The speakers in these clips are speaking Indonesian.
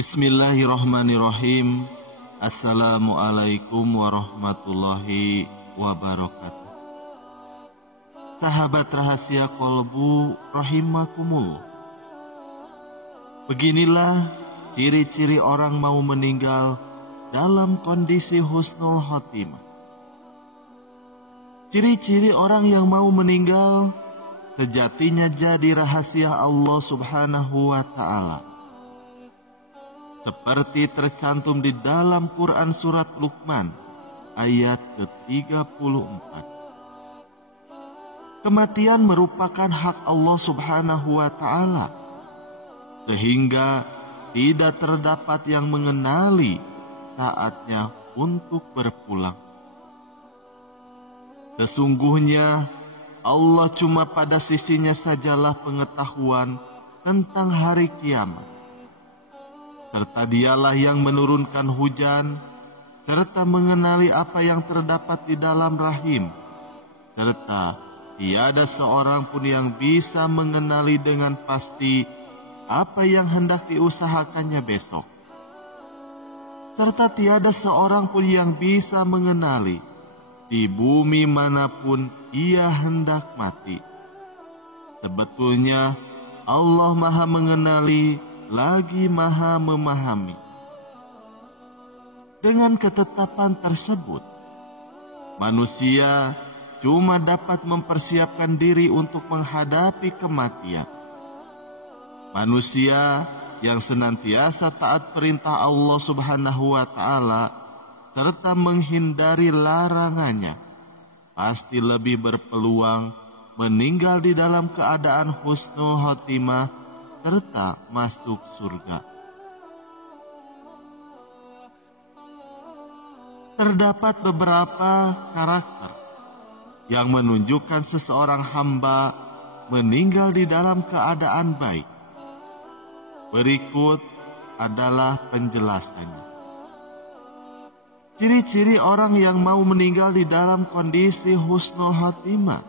Bismillahirrahmanirrahim. Assalamualaikum warahmatullahi wabarakatuh. Sahabat rahasia kolbu rahimakumullah. Beginilah ciri-ciri orang mau meninggal dalam kondisi husnul khotimah. Ciri-ciri orang yang mau meninggal sejatinya jadi rahasia Allah Subhanahu wa Ta'ala. Seperti tercantum di dalam Quran surat Luqman ayat ke-34. Kematian merupakan hak Allah Subhanahu wa Ta'ala, sehingga tidak terdapat yang mengenali saatnya untuk berpulang. Sesungguhnya Allah cuma pada sisinya sajalah pengetahuan tentang hari kiamat. Serta dialah yang menurunkan hujan, serta mengenali apa yang terdapat di dalam rahim, serta tiada seorang pun yang bisa mengenali dengan pasti apa yang hendak diusahakannya besok. Serta tiada seorang pun yang bisa mengenali di bumi manapun ia hendak mati. Sebetulnya Allah Maha mengenali lagi Maha memahami. Dengan ketetapan tersebut, manusia cuma dapat mempersiapkan diri untuk menghadapi kematian. Manusia yang senantiasa taat perintah Allah Subhanahu wa Ta'ala serta menghindari larangannya pasti lebih berpeluang meninggal di dalam keadaan husnul khotimah serta masuk surga. Terdapat beberapa karakter yang menunjukkan seseorang hamba meninggal di dalam keadaan baik. Berikut adalah penjelasannya. Ciri-ciri orang yang mau meninggal di dalam kondisi husnul khotimah.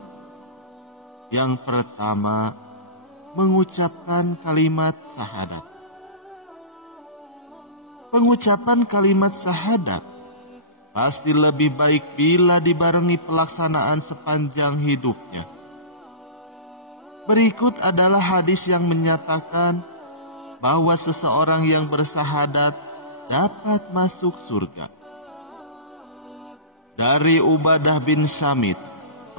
Yang pertama, mengucapkan kalimat syahadat. Pengucapan kalimat syahadat pasti lebih baik bila dibarengi pelaksanaan sepanjang hidupnya. Berikut adalah hadis yang menyatakan bahwa seseorang yang bersyahadat dapat masuk surga. Dari Ubadah bin Samit,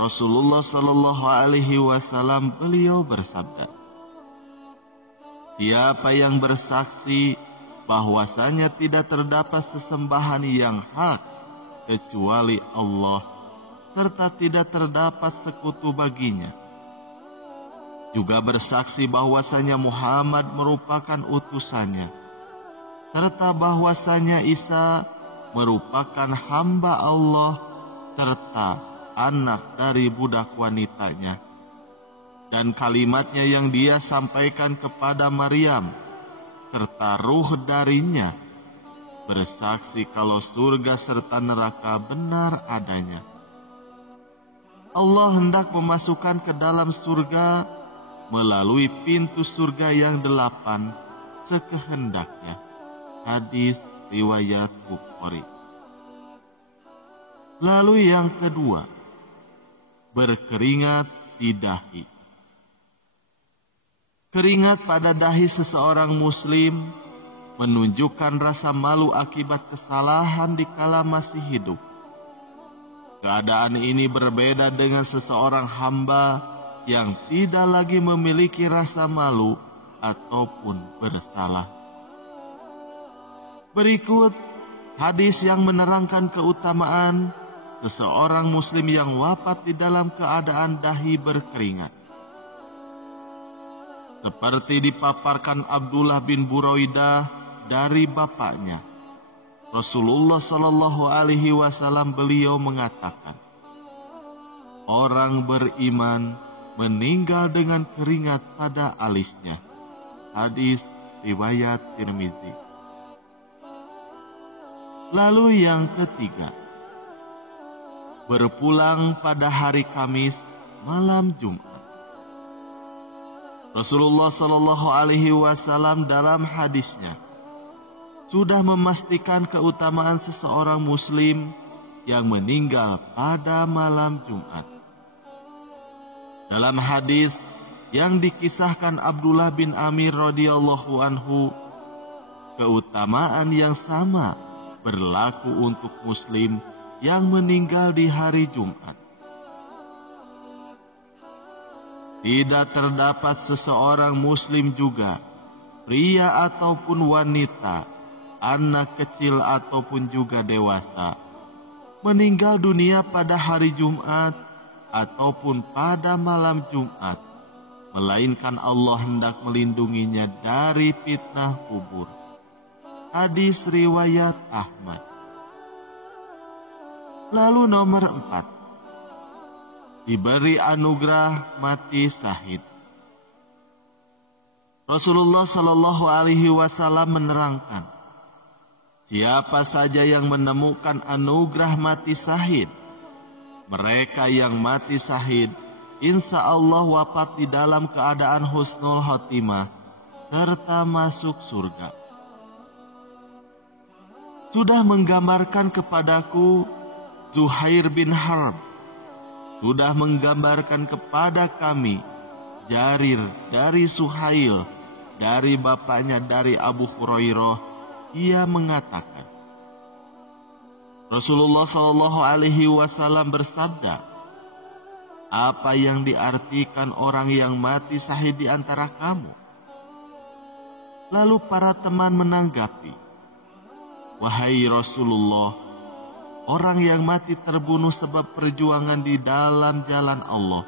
Rasulullah Shallallahu Alaihi Wasallam beliau bersabda, siapa yang bersaksi bahwasanya tidak terdapat sesembahan yang hak kecuali Allah, serta tidak terdapat sekutu baginya, juga bersaksi bahwasanya Muhammad merupakan utusannya, serta bahwasanya Isa merupakan hamba Allah, serta anak dari budak wanitanya, dan kalimatnya yang dia sampaikan kepada Maryam, serta ruh darinya, bersaksi kalau surga serta neraka benar adanya. Allah hendak memasukkan ke dalam surga melalui pintu surga yang 8 sekehendaknya. Hadis riwayat Bukhari. Lalu yang kedua, berkeringat di dahi. Keringat pada dahi seseorang muslim menunjukkan rasa malu akibat kesalahan dikala masih hidup. Keadaan ini berbeda dengan seseorang hamba yang tidak lagi memiliki rasa malu ataupun bersalah. Berikut hadis yang menerangkan keutamaan seseorang muslim yang wafat di dalam keadaan dahi berkeringat. Seperti dipaparkan Abdullah bin Buraidah dari bapaknya, Rasulullah Shallallahu Alaihi Wasallam beliau mengatakan, orang beriman meninggal dengan keringat pada alisnya. Hadis riwayat Tirmizi. Lalu yang ketiga, berpulang pada hari Kamis malam Jumat. Rasulullah Shallallahu Alaihi Wasallam dalam hadisnya sudah memastikan keutamaan seseorang muslim yang meninggal pada malam Jumat. Dalam hadis yang dikisahkan Abdullah bin Amir radhiyallahu anhu, keutamaan yang sama berlaku untuk muslim yang meninggal di hari Jumat. Tidak terdapat seseorang muslim juga, pria ataupun wanita, anak kecil ataupun juga dewasa, meninggal dunia pada hari Jumat ataupun pada malam Jumat, melainkan Allah hendak melindunginya dari fitnah kubur. Hadis riwayat Ahmad. Lalu nomor 4, diberi anugerah mati syahid. Rasulullah Shallallahu Alaihi Wasallam menerangkan, siapa saja yang menemukan anugerah mati syahid, mereka yang mati syahid, insya Allah wafat di dalam keadaan husnul khotimah, serta masuk surga. Sudah menggambarkan kepadaku Zuhair bin Harb, sudah menggambarkan kepada kami Jarir dari Suhail, dari bapaknya dari Abu Hurairah, ia mengatakan, Rasulullah Shallallahu Alaihi Wasallam bersabda, apa yang diartikan orang yang mati syahid di antara kamu? Lalu para teman menanggapi, wahai Rasulullah, orang yang mati terbunuh sebab perjuangan di dalam jalan Allah,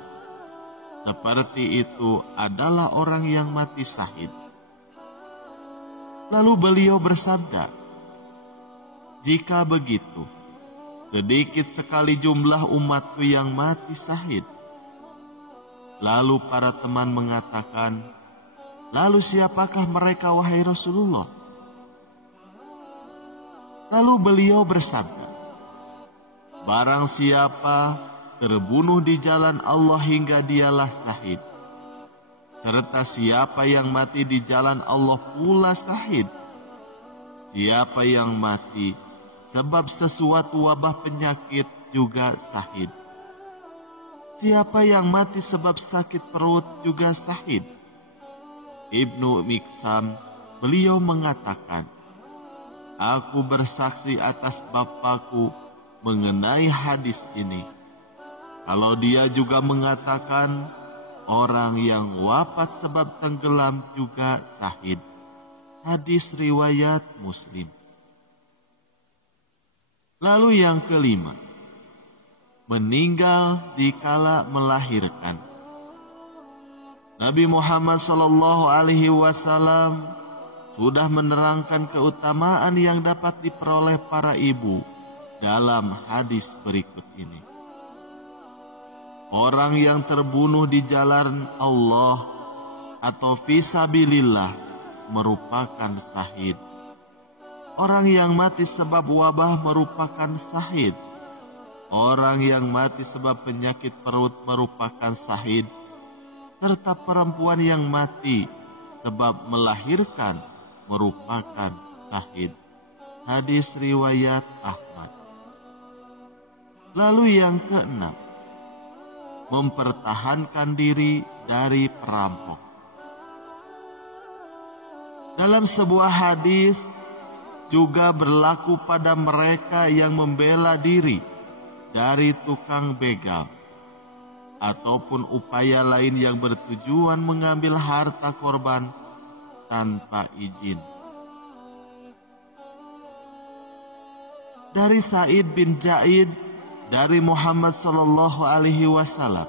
seperti itu adalah orang yang mati syahid. Lalu beliau bersabda, jika begitu, sedikit sekali jumlah umatku yang mati syahid. Lalu para teman mengatakan, lalu siapakah mereka wahai Rasulullah? Lalu beliau bersabda, barang siapa terbunuh di jalan Allah hingga dialah syahid, serta siapa yang mati di jalan Allah pula syahid. Siapa yang mati sebab sesuatu wabah penyakit juga syahid. Siapa yang mati sebab sakit perut juga syahid. Ibnu Miksam, beliau mengatakan, aku bersaksi atas bapakku mengenai hadis ini. Kalau dia juga mengatakan, orang yang wafat sebab tenggelam juga syahid. Hadis riwayat Muslim. Lalu yang kelima, meninggal dikala melahirkan. Nabi Muhammad Sallallahu Alaihi Wasallam sudah menerangkan keutamaan yang dapat diperoleh para ibu dalam hadis berikut ini. Orang yang terbunuh di jalan Allah atau fisabilillah merupakan syahid. Orang yang mati sebab wabah merupakan syahid. Orang yang mati sebab penyakit perut merupakan syahid. Serta perempuan yang mati sebab melahirkan merupakan syahid. Hadis riwayat Ahmad. Lalu yang keenam, mempertahankan diri dari perampok. Dalam sebuah hadis juga berlaku pada mereka yang membela diri dari tukang begal ataupun upaya lain yang bertujuan mengambil harta korban tanpa izin. Dari Sa'id bin Zaid dari Muhammad Sallallahu Alaihi Wasallam,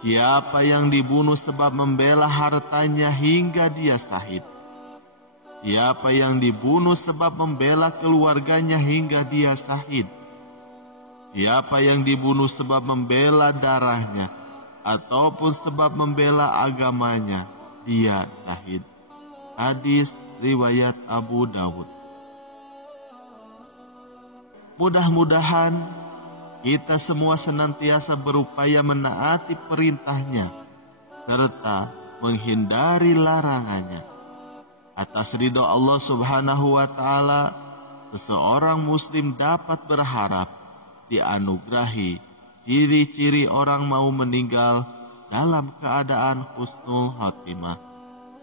siapa yang dibunuh sebab membela hartanya hingga dia syahid. Siapa yang dibunuh sebab membela keluarganya hingga dia syahid. Siapa yang dibunuh sebab membela darahnya ataupun sebab membela agamanya, dia syahid. Hadis riwayat Abu Dawud. Mudah-mudahan kita semua senantiasa berupaya menaati perintahnya serta menghindari larangannya. Atas ridho Allah Subhanahu wa Ta'ala, seseorang Muslim dapat berharap dianugerahi ciri-ciri orang mau meninggal dalam keadaan husnul khotimah.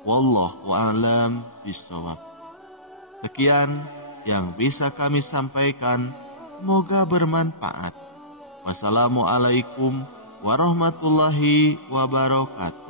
Wallahu a'lam bishawab. Sekian yang bisa kami sampaikan, semoga bermanfaat. Wassalamualaikum warahmatullahi wabarakatuh.